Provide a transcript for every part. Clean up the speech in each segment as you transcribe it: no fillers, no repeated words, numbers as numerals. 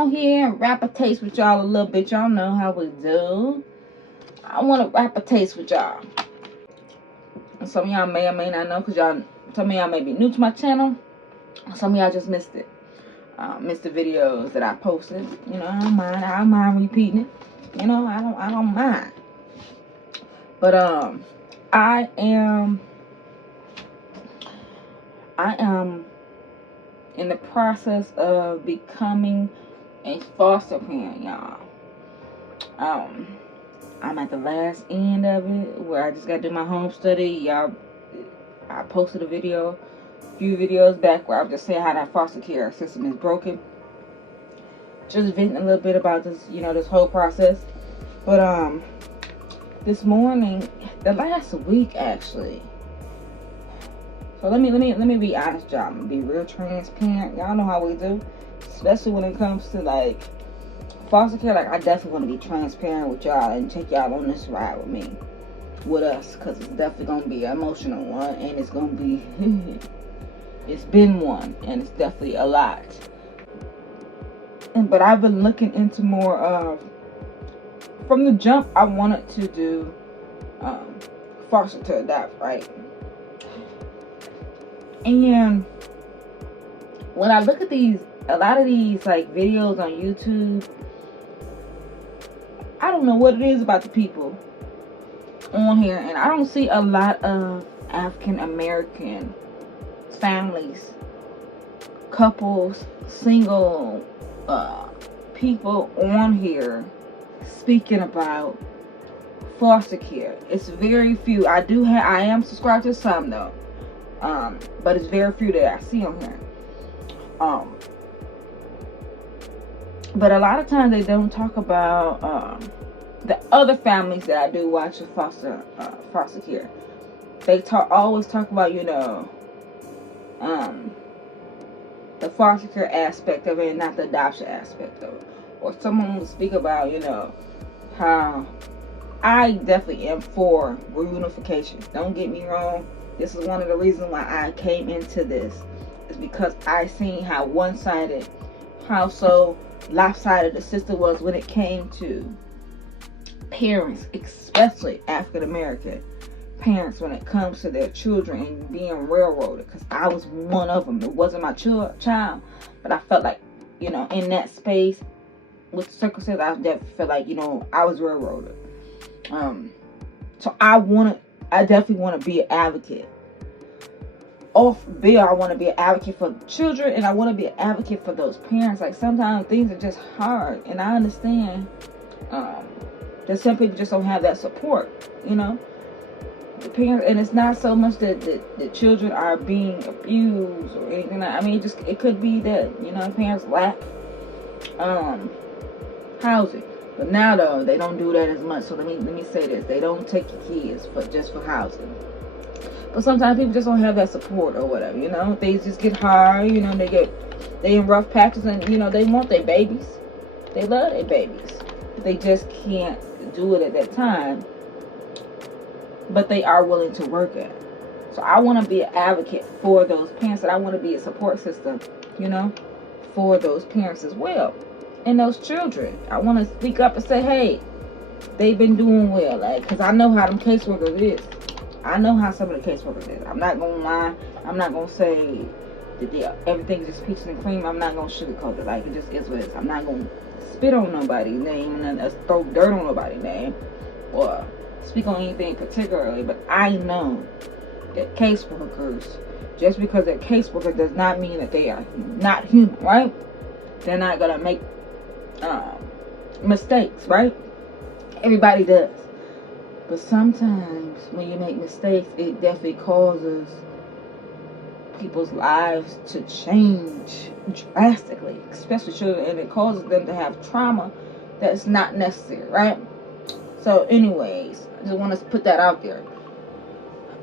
on here and rap a taste with y'all a little bit. Y'all know how we do. I want to rap a taste with y'all. And some of y'all may or may not know, because some of y'all may be new to my channel. Some of y'all just missed it. Missed the videos that I posted. You know, I don't mind repeating it. You know, I don't mind. But I am in the process of becoming a foster parent, y'all. I'm at the last end of it, where I just got to do my home study. Y'all, I posted a few videos back, where I was just saying how that foster care system is broken. Just venting a little bit about this, you know, this whole process. But this morning, the last week actually. So let me be honest, y'all. I'm gonna be real transparent. Y'all know how we do, especially when it comes to like foster care. Like, I definitely want to be transparent with y'all and take y'all on this ride with us, because it's definitely gonna be an emotional one, and it's gonna be it's been one, and it's definitely a lot. But I've been looking into more of, from the jump, I wanted to do foster to adopt, right? And when I look at a lot of these like videos on YouTube, I don't know what it is about the people on here, and I don't see a lot of African American families, couples, single people on here speaking about foster care. It's very few. I am subscribed to some though, but it's very few that I see on here. But a lot of times they don't talk about the other families that I do watch with foster care. They always talk about, you know, the foster care aspect of it, and not the adoption aspect of it. Or someone will speak about, you know, how I definitely am for reunification. Don't get me wrong. This is one of the reasons why I came into this, is because I seen how one-sided, how so lopsided the system was when it came to parents, especially African American parents, when it comes to their children and being railroaded. Because I was one of them. It wasn't my child, but I felt like, you know, in that space with circumstances, I definitely felt like, you know, I was railroaded. So I definitely want to be an advocate. Off bill, I want to be an advocate for the children, and I want to be an advocate for those parents. Like, sometimes things are just hard, and I understand that some people just don't have that support, you know. The parents, and it's not so much that the children are being abused or anything. I mean, it could be that, you know, parents lack housing. But now though, they don't do that as much. So let me say this: they don't take your kids just for housing. But sometimes people just don't have that support or whatever, you know. Things just get hard, you know. They in rough patches, and you know, they want their babies. They love their babies. But they just can't do it at that time. But they are willing to work at it. So I want to be an advocate for those parents, and I want to be a support system, you know, for those parents as well. And those children. I want to speak up and say, hey, they've been doing well. Like, because I know how them caseworkers is. I know how some of the caseworkers is. I'm not going to lie. I'm not going to say that everything's just peaches and cream. I'm not going to sugarcoat it. Like, it just is what it is. I'm not going to spit on nobody's name and throw dirt on nobody's name or speak on anything particularly. But I know that caseworkers, just because they're caseworkers, does not mean that they are not human, right? They're not going to make mistakes, right? Everybody does. But sometimes when you make mistakes, it definitely causes people's lives to change drastically, especially children, and it causes them to have trauma that's not necessary, right? So anyways, I just want to put that out there.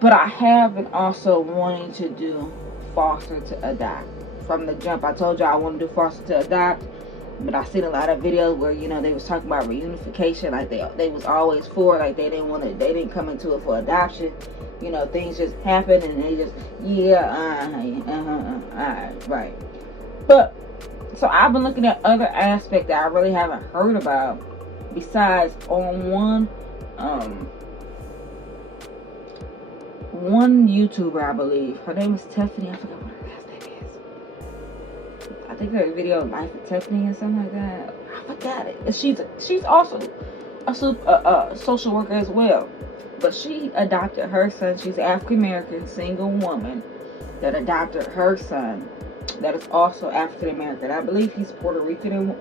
But I have been also wanting to do foster to adopt. From the jump, I told you I want to do foster to adopt. But I seen a lot of videos where, you know, they was talking about reunification, like they was always for, like they didn't come into it for adoption. You know, things just happen and they just, right. But So I've been looking at other aspects that I really haven't heard about, besides on one YouTuber, I believe. Her name is Tiffany. I forgot what her last name is. I think her video Life of Tiffany or something like that. I forgot it. She's also a social worker as well. But she adopted her son. She's an African American single woman that adopted her son that is also African American. I believe he's Puerto Rican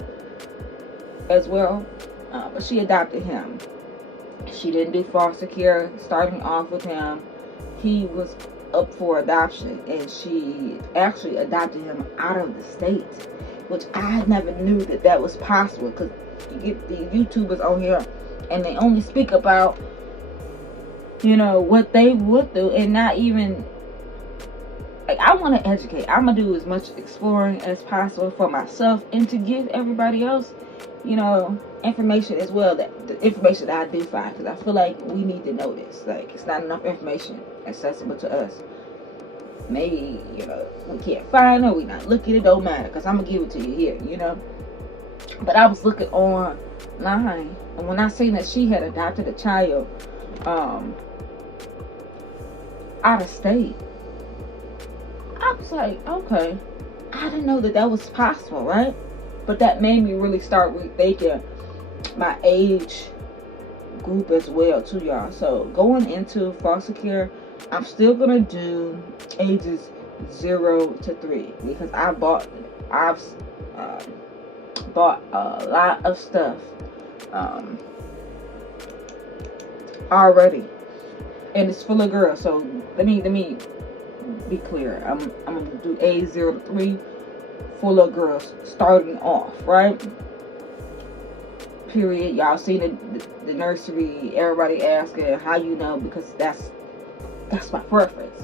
as well. But she adopted him. She didn't do foster care starting off with him. He was up for adoption, and she actually adopted him out of the state, which I never knew that was possible, because you get the YouTubers on here and they only speak about, what they would do, and not even, like, I want to educate. I'm going to do as much exploring as possible for myself, and to give everybody else, information as well, that the information that I do find, because I feel like we need to know this. Like, it's not enough information accessible to us. Maybe, we can't find it, we not looking, it don't matter, because I'm going to give it to you here, But I was looking online, and when I seen that she had adopted a child out of state, I was like, okay, I didn't know that was possible, right? But that made me really start rethinking my age group as well too, y'all. So going into foster care, I'm still gonna do ages 0 to 3, because I've bought a lot of stuff already, and it's full of girls. So let me be clear. I'm gonna do age 0 to 3, full of girls starting off, right? Period. Y'all seen the nursery, everybody asking how because that's my preference.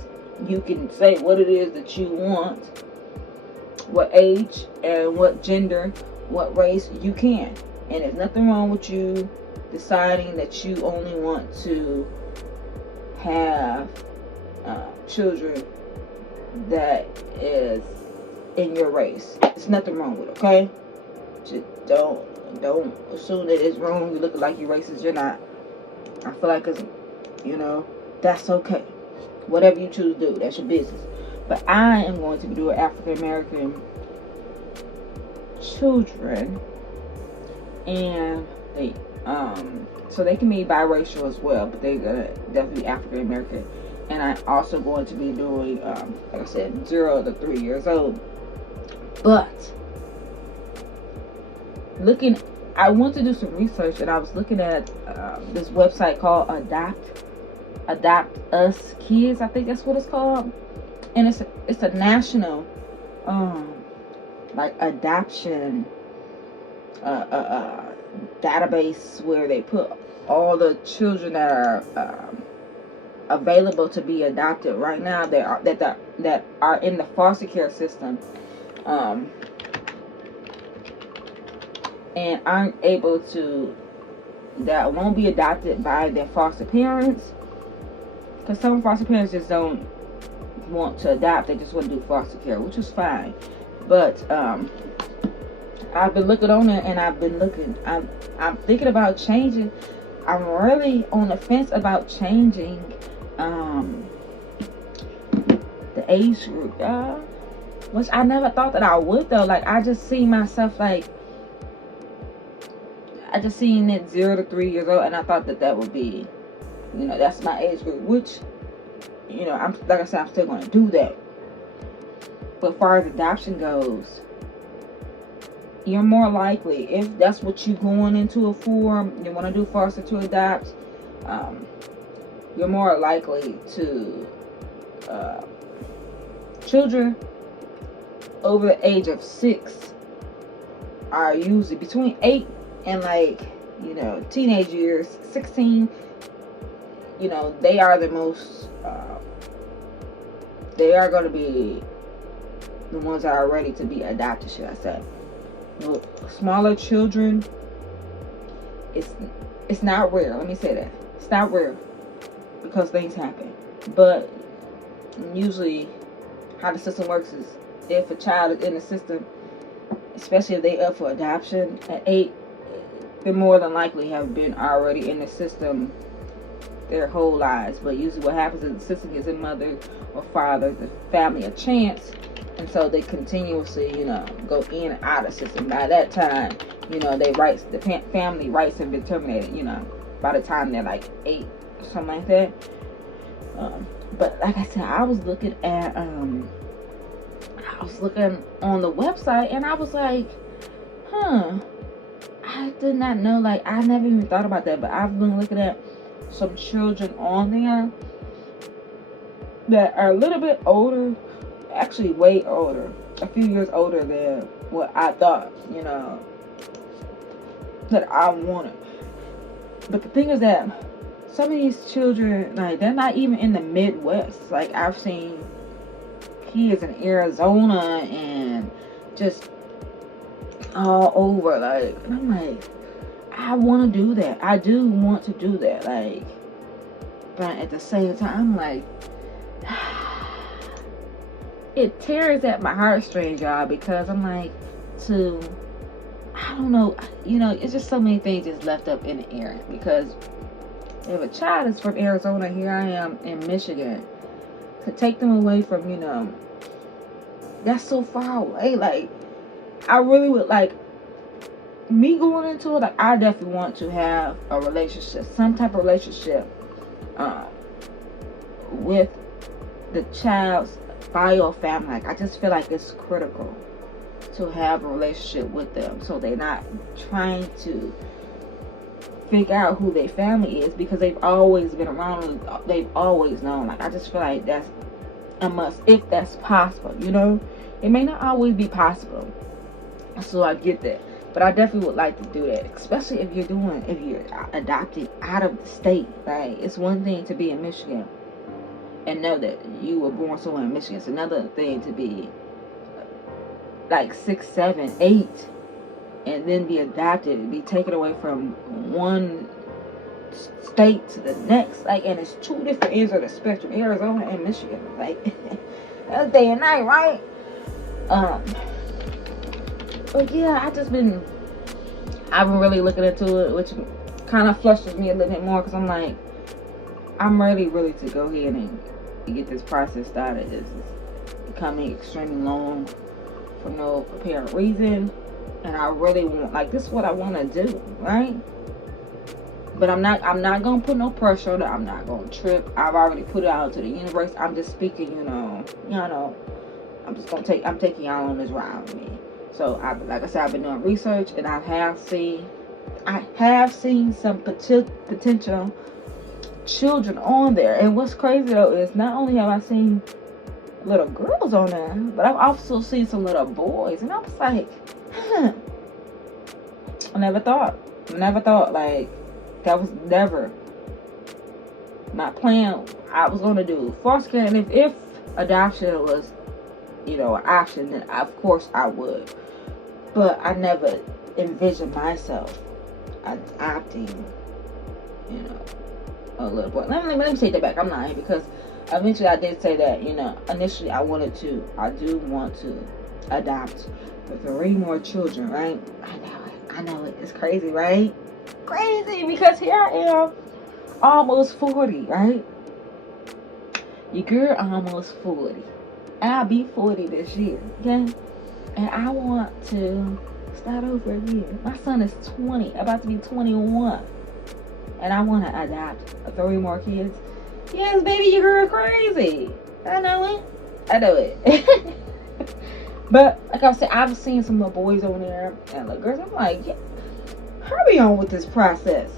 You can say what it is that you want, what age and what gender, what race, you can. And there's nothing wrong with you deciding that you only want to have children that is in your race. There's nothing wrong with it, okay? Just don't assume that it's wrong. You look like you're racist. You're not. I feel like it's, that's okay. Whatever you choose to do, that's your business. But I am going to be doing African American children, and they so they can be biracial as well, but they're gonna definitely be African American. And I'm also going to be doing, like I said, 0 to 3 years old. But I went to do some research, and I was looking at this website called Adopt Us Kids. I think that's what it's called, and it's a national like adoption database where they put all the children that are available to be adopted right now that are in the foster care system, and aren't able to, that won't be adopted by their foster parents, because some foster parents just don't want to adopt, they just want to do foster care, which is fine. But I've been looking on there, and I'm thinking about changing. I'm really on the fence about changing the age group, which I never thought that I would, though. Like, I just see myself, like, I just seen it 0 to 3 years old, and I thought that would be, that's my age group, which, I'm, like I said, I'm still going to do that. But as far as adoption goes, you're more likely, if that's what you're going into it for, you want to do foster to adopt, you're more likely to, children over the age of 6 are usually between 8 and teenage years, 16, they are the most, they are going to be the ones that are ready to be adopted, should I say. Smaller children, it's not rare. Let me say that. It's not rare, because things happen. But usually how the system works is, if a child is in the system, especially if they up for adoption at 8, they more than likely have been already in the system their whole lives. But usually what happens is the system gives a mother or father, the family, a chance, and so they continuously, go in and out of the system. By that time, the family rights have been terminated, by the time they're like 8 or something like that. But like I said, I was looking on the website, and I was like, I did not know, like, I never even thought about that. But I've been looking at some children on there that are a little bit older, actually way older, a few years older than what I thought, that I wanted. But the thing is that some of these children, like, they're not even in the Midwest. Like, I've seen kids in Arizona and just all over, like, and I'm like, I want to do that. I do want to do that, like, but at the same time, like, it tears at my heartstrings, y'all, because I'm like, I don't know, it's just so many things just left up in the air. Because if a child is from Arizona, here I am in Michigan, to take them away from, that's so far away. Like, I really would, like, me going into it, like, I definitely want to have a relationship, some type of relationship, with the child's bio family. Like, I just feel like it's critical to have a relationship with them, so they're not trying to figure out who their family is, because they've always been around, they've always known. Like, I just feel like that's a must, if that's possible. It may not always be possible, so I get that, but I definitely would like to do that, especially if you're adopting out of the state. Like, it's one thing to be in Michigan and know that you were born somewhere in Michigan. It's another thing to be like 6, 7, 8, and then be adopted, be taken away from one state to the next. Like, and it's 2 different ends of the spectrum, Arizona and Michigan. Like, that's day and night, right? But yeah, I've been really looking into it, which kind of flushes me a little bit more, because I'm like, I'm ready to go ahead and get this process started. It's becoming extremely long for no apparent reason, and I really want, like, this is what I want to do, right? But I'm not gonna put no pressure on it. I'm not gonna trip. I've already put it out to the universe. I'm just speaking, I'm taking y'all on this ride with me. So, like I said, I've been doing research, and I have seen some potential children on there. And what's crazy though is, not only have I seen little girls on there, but I've also seen some little boys, and I was like, I never thought, like, that was never my plan. I was going to do foster care, and if adoption was, an option, then of course I would. But I never envisioned myself adopting, a little boy. Let me take that back. I'm lying, because eventually I did say that, initially I do want to adopt 3 more children, right? I know it. It's crazy, right? Crazy, because here I am, almost 40, right? Your girl almost 40. I'll be 40 this year, okay? And I want to start over again. My son is 20, about to be 21. And I want to adopt 3 more kids. Yes, baby, your girl's crazy. I know it. But, like I said, I've seen some little boys over there and little girls. I'm like, yeah, hurry on with this process.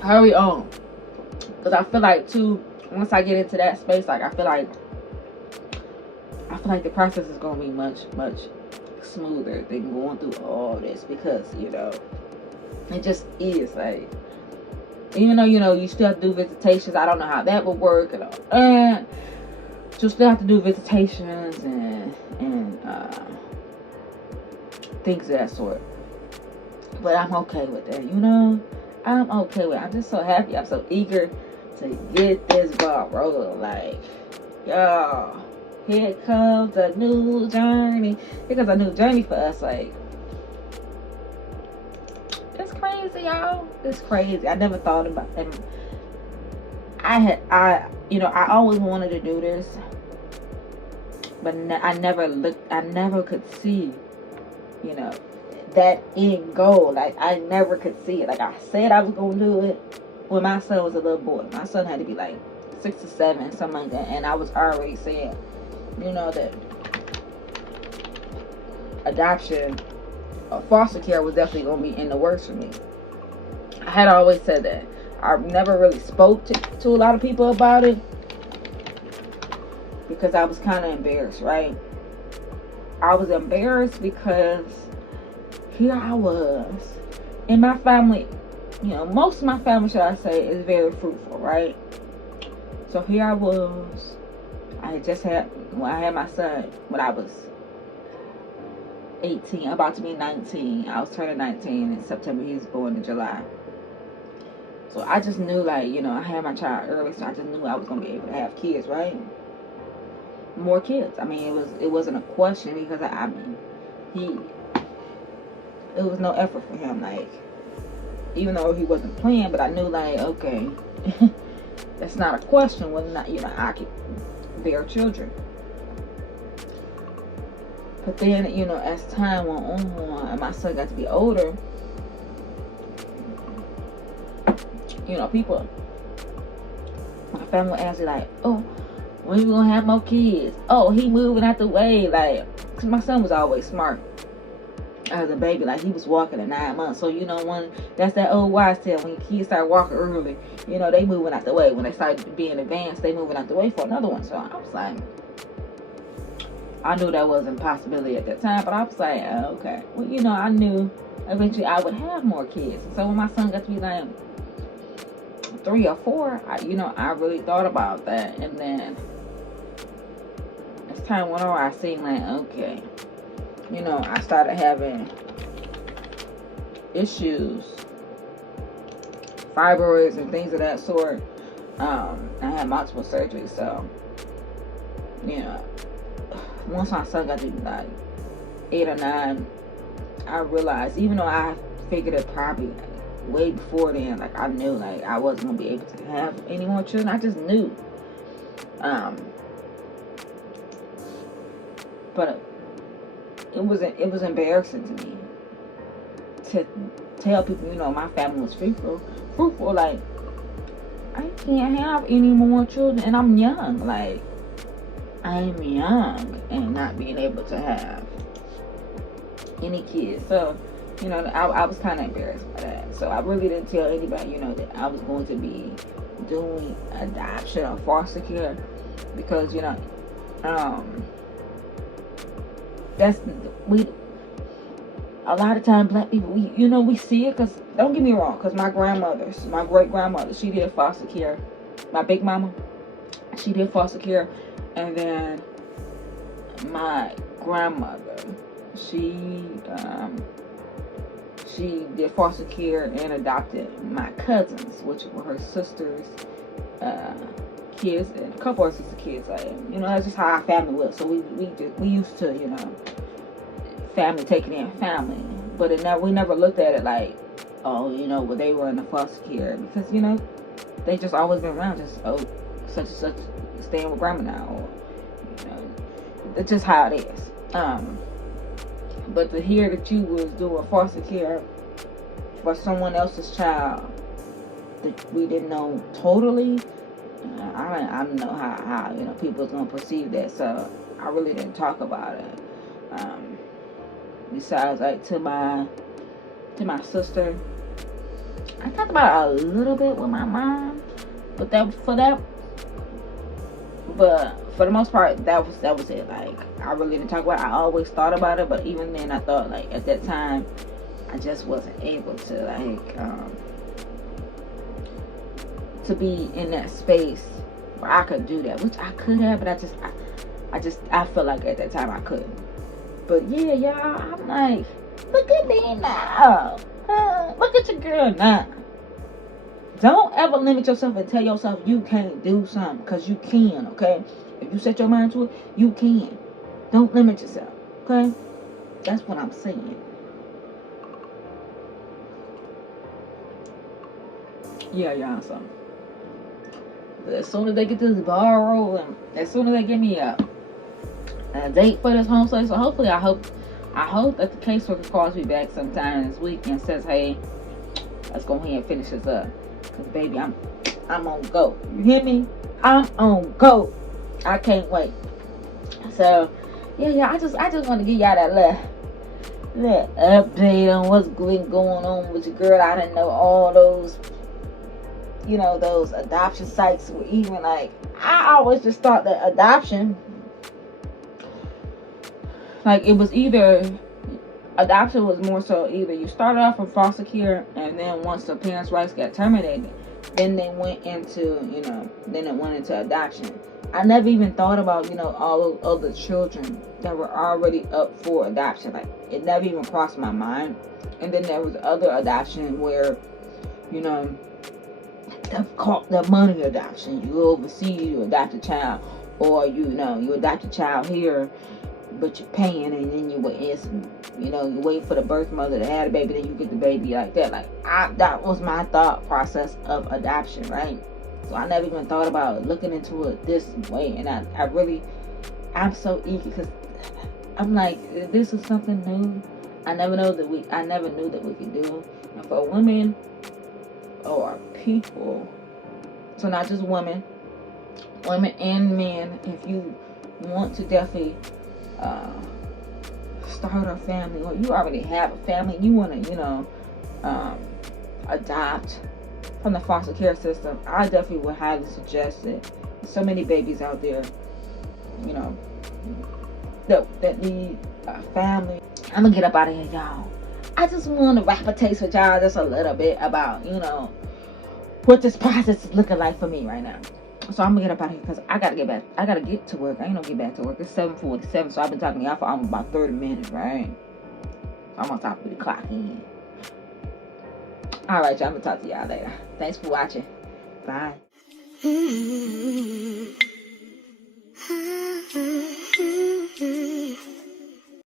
Hurry on. Because I feel like, too, once I get into that space, like, I feel like the process is going to be much, much smoother than going through all this, because, it just is, like, even though, you still have to do visitations. I don't know how that would work, and you'll still have to do visitations and things of that sort. But I'm okay with that, I'm okay with it. I'm just so happy. I'm so eager to get this ball rolling. Like, y'all, Here comes a new journey. Here comes a new journey for us. Like, it's crazy, y'all. It's crazy. I never thought about it. I always wanted to do this, but I never could see, that end goal. Like, I never could see it. Like, I said I was gonna do it when my son was a little boy. My son had to be like 6 or 7, something like that, and I was already saying, that adoption or foster care was definitely gonna be in the works for me. I had always said that. I never really spoke to a lot of people about it because I was kind of embarrassed, right? I was embarrassed because here I was in my family. Most of my family, should I say, is very fruitful, right? So here I was. I had my son when I was 18, about to be 19. I was turning 19 in September. He was born in July. So I just knew, I had my child early, so I just knew I was going to be able to have kids, right? More kids. I mean, it wasn't a question because, it was no effort for him, even though he wasn't playing, but I knew, okay, that's not a question whether or not, I could bear children. But then, as time went on and my son got to be older, people, my family would ask me oh, when you gonna have more kids? Oh, he moving out the way. Cause my son was always smart as a baby. He was walking at 9 months. So, when that's that old wise tale, when kids start walking early, they moving out the way. When they start being advanced, they moving out the way for another one. So I was like, I knew that wasn't a possibility at that time, but I was like, oh, okay. Well, I knew eventually I would have more kids. So when my son got to be 3 or 4, I really thought about that. And then as time went on, I seen okay, I started having issues, fibroids and things of that sort. I had multiple surgeries, so once my son got to be 8 or 9, I realized, even though I figured it probably way before then, I knew I wasn't gonna be able to have any more children. I just knew. But it was embarrassing to me to tell people, my family was fruitful. I can't have any more children, and I'm young. I'm young and not being able to have any kids. So, I was kind of embarrassed by that. So I really didn't tell anybody, that I was going to be doing adoption or foster care because, a lot of times black people, we see it because, don't get me wrong, because my great grandmother, she did foster care. My big mama, she did foster care. And then my grandmother, she did foster care and adopted my cousins, which were her sister's kids, and a couple of her sister kids. That's just how our family was. So we used to, family taking in family, but we never looked at it well, they were in the foster care because they just always been around. Just such and such staying with grandma now, or it's just how it is. But to hear that you was doing foster care for someone else's child that we didn't know totally, I don't know how people's gonna perceive that. So I really didn't talk about it. Besides, to my sister, I talked about it a little bit with my mom, but for the most part, that was it. I really didn't talk about it. I always thought about it, but even then, I thought at that time, I just wasn't able to to be in that space where I could do that, which I could have, but I feel like at that time I couldn't. But yeah, y'all, I'm look at me now. Look at your girl now. Don't ever limit yourself and tell yourself you can't do something, because you can, okay? If you set your mind to it, you can. Don't limit yourself. Okay? That's what I'm saying. Yeah, y'all. So as soon as they get this ball rolling, as soon as they give me a date for this home sale, so hopefully I hope that the caseworker calls me back sometime this week and says, hey, let's go ahead and finish this up. Cause baby, I'm on go. You hear me? I'm on go. I can't wait. So yeah, I just want to give y'all that little update on what's been going on with your girl. I didn't know all those, those adoption sites were even like, I always just thought that adoption, like it was adoption was more so either you started off from foster care and then once the parents' rights got terminated, then they went into, then it went into adoption. I never even thought about, all those other children that were already up for adoption. Like, it never even crossed my mind. And then there was other adoption where, the money adoption. You overseas, you adopt a child. Or, you adopt a child here, but you're paying, and then you wait for the birth mother to have a baby, then you get the baby like that. Like, that was my thought process of adoption, right? So I never even thought about looking into it this way, and I'm so eager because I'm like, this is something new. I never knew that we could do. And for women or people, so not just women and men, if you want to definitely start a family, or you already have a family, you want to, adopt from the foster care system, I definitely would highly suggest it. So many babies out there, that need a family. I'm gonna get up out of here, y'all. I just want to rap a taste with y'all just a little bit about, what this process is looking like for me right now. So I'm gonna get up out of here because I gotta get back. I gotta get to work. I ain't gonna get back to work. It's 7:47, so I've been talking to y'all for almost about 30 minutes, right? I'm gonna stop with the clock in. Alright, y'all. I'm gonna talk to y'all later. Thanks for watching. Bye.